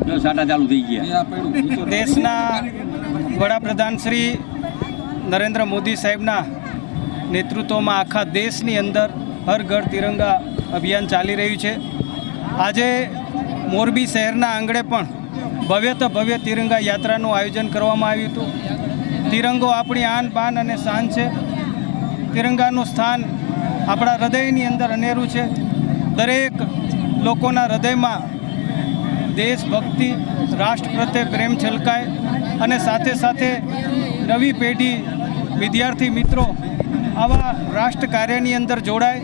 સાટા ચાલુ થઈ ગયા। દેશના વડાપ્રધાન શ્રી નરેન્દ્ર મોદી સાહેબના નેતૃત્વમાં આખા દેશની અંદર હર ઘર તિરંગા અભિયાન ચાલી રહ્યું છે। આજે મોરબી શહેરના આંગણે પણ ભવ્યતઃ ભવ્ય તિરંગા યાત્રાનું આયોજન કરવામાં આવ્યું હતું। તિરંગો આપણી આન બાન અને શાન છે। તિરંગાનું સ્થાન આપણા હૃદયની અંદર અનેરું છે। દરેક લોકોના હૃદયમાં દેશભક્તિ, રાષ્ટ્ર પ્રત્યે પ્રેમ છલકાય અને સાથે સાથે નવી પેઢી, વિદ્યાર્થી મિત્રો આવા રાષ્ટ્ર કાર્યની અંદર જોડાય,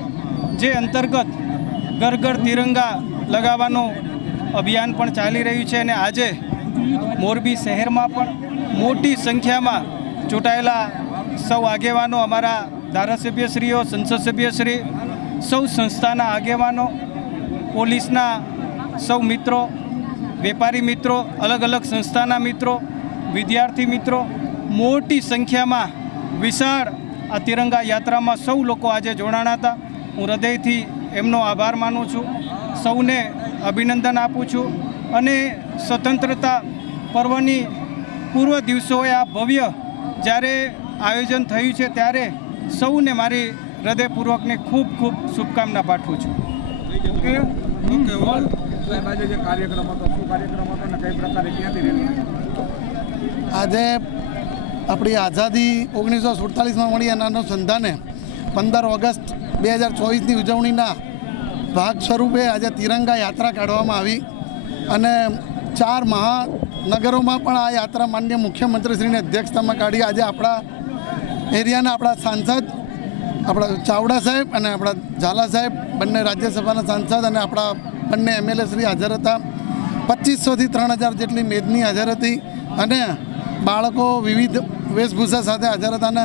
જે અંતર્ગત ઘર ઘર તિરંગા લગાવવાનું અભિયાન પણ ચાલી રહ્યું છે। અને આજે મોરબી શહેરમાં પણ મોટી સંખ્યામાં ચૂંટાયેલા સૌ આગેવાનો, અમારા ધારાસભ્યશ્રીઓ, સંસદ સભ્યશ્રી, સૌ સંસ્થાના આગેવાનો, પોલીસના સૌ મિત્રો, વેપારી મિત્રો, અલગ અલગ સંસ્થાના મિત્રો, વિદ્યાર્થી મિત્રો મોટી સંખ્યામાં વિશાળ આ તિરંગા યાત્રામાં સૌ લોકો આજે જોડાણા હતા। હું હૃદયથી એમનો આભાર માનું છું, સૌને અભિનંદન આપું છું। અને સ્વતંત્રતા પર્વની પૂર્વ દિવસોએ આ ભવ્ય જ્યારે આયોજન થયું છે ત્યારે સૌને મારી હૃદયપૂર્વકની ખૂબ ખૂબ શુભકામના પાઠવું છું। આજે આપણી આઝાદી 1947માં મળી એના અનુસંધાને 15 ઓગસ્ટ 2024ની ઉજવણીના ભાગ સ્વરૂપે આજે તિરંગા યાત્રા કાઢવામાં આવી અને 4 મહાનગરોમાં પણ આ યાત્રા માનનીય મુખ્યમંત્રીશ્રીની અધ્યક્ષતામાં કાઢી। આજે આપણા એરિયાના આપણા સાંસદ, આપણા ચાવડા સાહેબ અને આપણા ઝાલા સાહેબ, બંને રાજ્યસભાના સાંસદ અને આપણા બંને MLA શ્રી હાજર હતા। 2500થી 3000 જેટલી મેદની હાજર હતી અને બાળકો વિવિધ વેશભૂષા સાથે હાજર હતા અને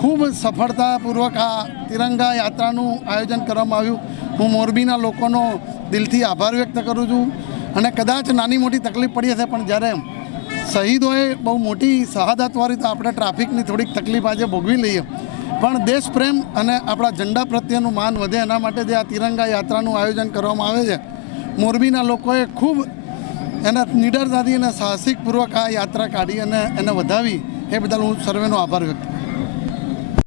ખૂબ સફળતાપૂર્વક આ તિરંગા યાત્રાનું આયોજન કરવામાં આવ્યું। હું મોરબીના લોકોનો દિલથી આભાર વ્યક્ત કરું છું અને કદાચ નાની મોટી તકલીફ પડી હશે, પણ જ્યારે શહીદોએ બહુ મોટી શહાદત વાળી તો આપણે ટ્રાફિકની થોડીક તકલીફ આજે ભોગવી લઈએ, પણ દેશ પ્રેમ અને આપણા ઝંડા પ્રત્યેનું માન વધે એના માટે જે આ તિરંગા યાત્રાનું આયોજન કરવામાં આવે છે, મોરબીના લોકોએ ખૂબ એના નિડરતાથી અને સાહસિકપૂર્વક આ યાત્રા કાઢી અને એને વધાવી, એ બદલ હું સર્વેનો આભાર વ્યક્ત